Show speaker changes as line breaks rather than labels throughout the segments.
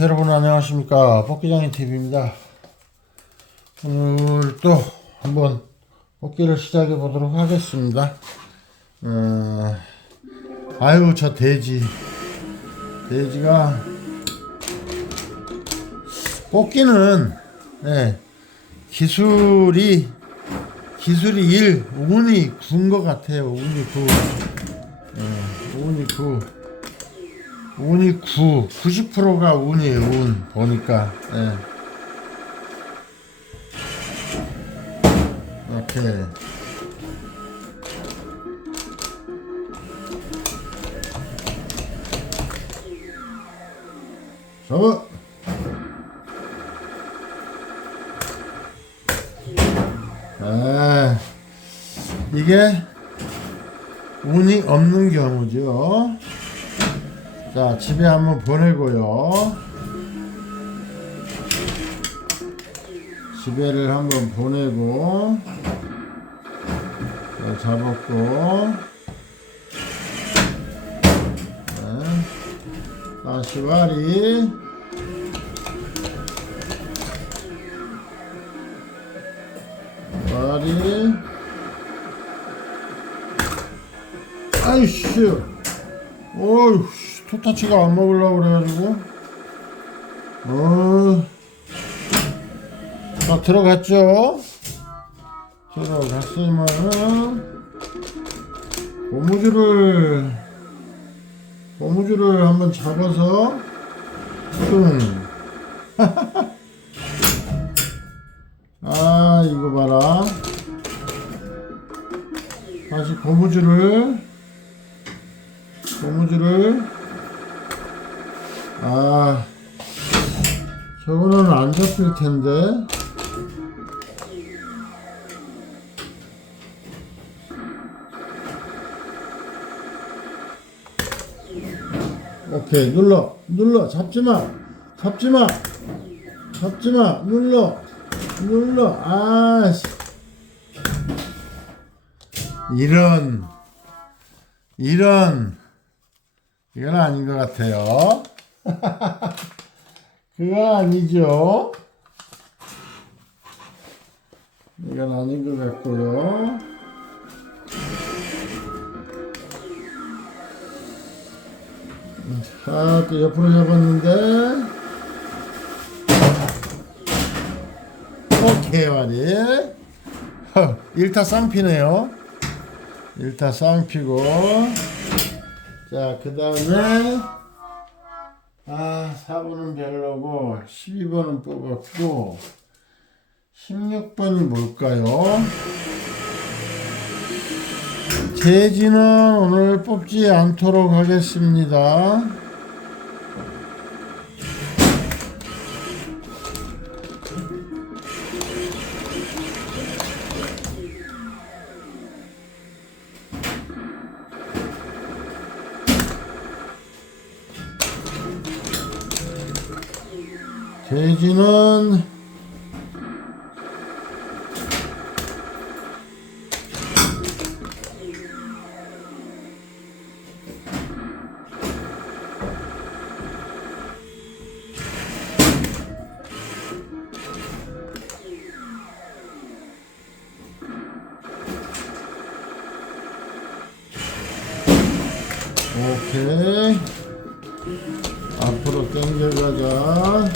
여러분 안녕하십니까 뽑기장인 TV입니다. 오늘 또 한번 뽑기를 시작해 보도록 하겠습니다. 어, 아유 저 돼지 돼지가 뽑기는 네, 기술이 기술이 1 운이 9인 것 같아요. 운이 9 네, 운이 9 운이 9, 90%가 운이에요, 운. 보니까, 예. 이렇게. 잡아! 아, 이게 운이 없는 경우죠. 자, 집에 한번 보내고요. 집에를 한번 보내고, 자, 잡았고, 네. 다시 와리, 와리, 아이씨, 어휴, 씨, 토타치가 안 먹으려고 그래가지고. 어. 자, 들어갔죠? 들어갔으면은, 고무줄을, 고무줄을 한번 잡아서, 뚱. 아, 이거 봐라. 다시 고무줄을 아 저거는 안 잡힐 텐데. 오케이 눌러. 눌러. 잡지마. 잡지마. 잡지마. 눌러. 눌러. 아씨. 이런. 이런. 이건 아닌 것 같아요. 그건 아니죠. 이건 아닌 것 같고요. 자, 또 옆으로 잡았는데. 오케이. 허, 일타 쌍피네요. 일타 쌍피고. 자, 그 다음에, 아, 4번은 별로고, 12번은 뽑았고, 16번이 뭘까요? 돼지는 오늘 뽑지 않도록 하겠습니다. 돼지는 오케이. 앞으로 당겨가자.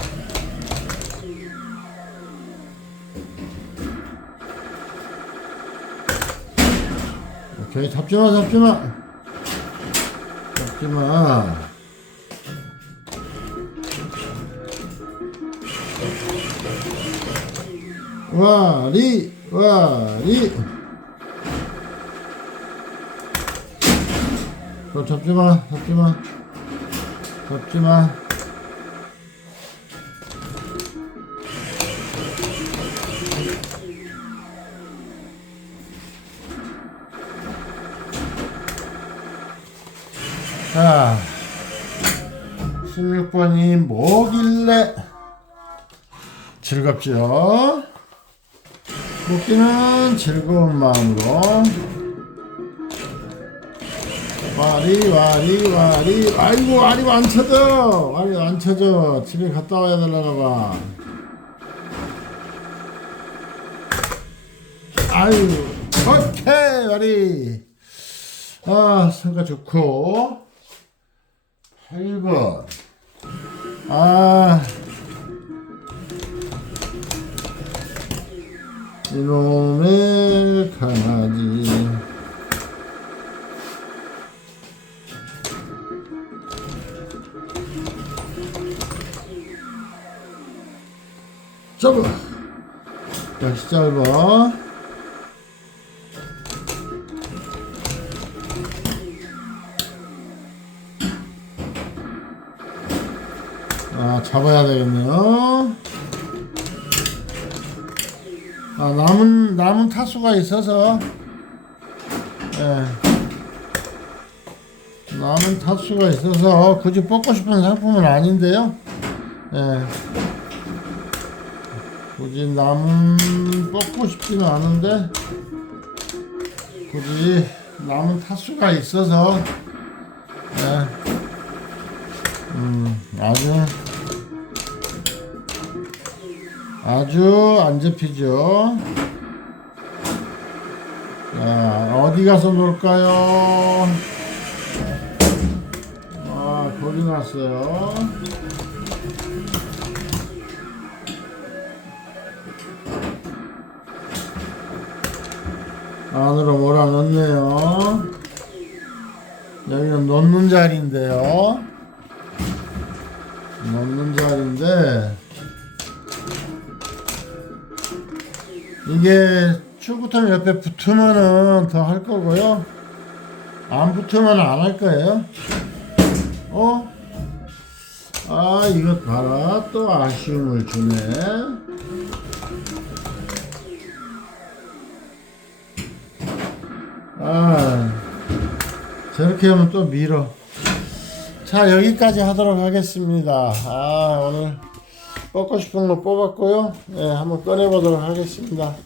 오케이 잡지마 잡지마. 잡지마. 와리 와리 너 잡지마 잡지마. 잡지마. 자 16번이 뭐길래 즐겁죠 먹기는 즐거운 마음으로 와리 와리 와리. 아이고 와리 안 쳐져. 와리 안 쳐져. 집에 갔다 와야 되려나 봐. 아유 오케이 와리. 아 성과 좋고. 8번. 아. 이놈의 강아지 잡아 다시 짧아 아 잡아야 되겠네요. 아 남은 남은 타수가 있어서. 예. 남은 타수가 있어서 굳이 뽑고 싶은 상품은 아닌데요. 예 굳이 남은 뽑고 싶지는 않은데 굳이 남은 타수가 있어서 예 음, 아주 아주 안 잡히죠. 자, 어디 가서 놀까요? 아, 거기 났어요. 안으로 몰아 넣네요. 여기는 넣는 자리인데요. 넣는 자리인데 이게 출구통 옆에 붙으면은 더 할 거고요. 안 붙으면 안 할 거예요. 어? 아, 이것 봐라. 또 아쉬움을 주네. 아, 저렇게 하면 또 밀어. 자, 여기까지 하도록 하겠습니다. 아, 오늘 뽑고 싶은 거 뽑았고요. 네, 한번 꺼내보도록 하겠습니다.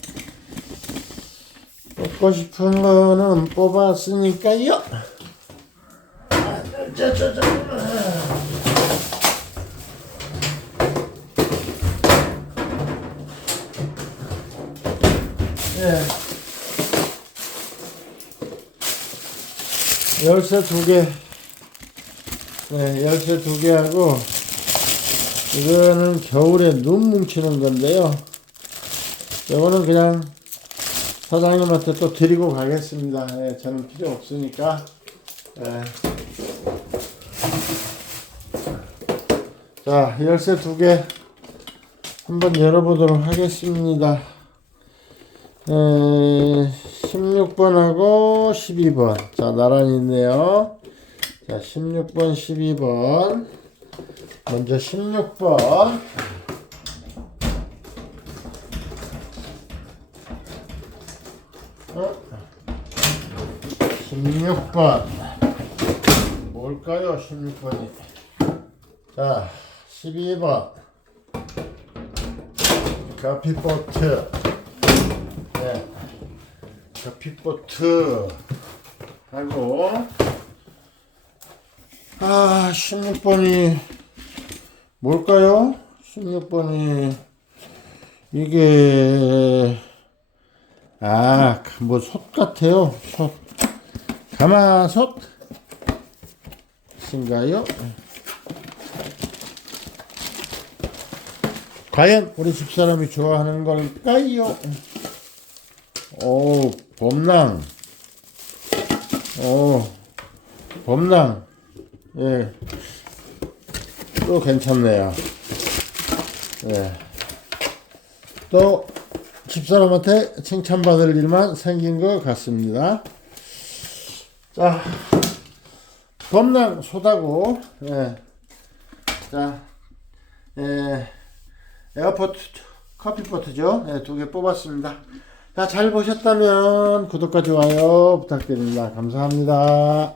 뽑고 싶은 거는 뽑았으니까요. 아, 저, 저, 저. 예. 열쇠 두 개. 네, 열쇠 두 개 하고, 이거는 겨울에 눈 뭉치는 건데요. 이거는 그냥 사장님한테 또 드리고 가겠습니다. 예, 저는 필요 없으니까. 예. 자, 열쇠 두 개 한번 열어보도록 하겠습니다. 에, 16번하고 12번. 자, 나란히 있네요. 자, 16번, 12번. 먼저 16번. 어? 16번. 뭘까요, 16번이? 자, 12번. 커피포트. 네. 커피포트. 하고, 아, 16번이 뭘까요? 16번이 이게 아, 뭐솥 같아요. 솥. 가마솥? 인가요? 과연 우리 집사람이 좋아하는 걸까요? 오, 범랑. 오, 범랑. 예. 또 괜찮네요. 예. 또 집사람한테 칭찬받을 일만 생긴 것 같습니다. 자, 범랑 소다고, 예. 자, 예, 에어포트 커피포트죠. 예, 두 개 뽑았습니다. 자, 잘 보셨다면 구독과 좋아요 부탁드립니다. 감사합니다.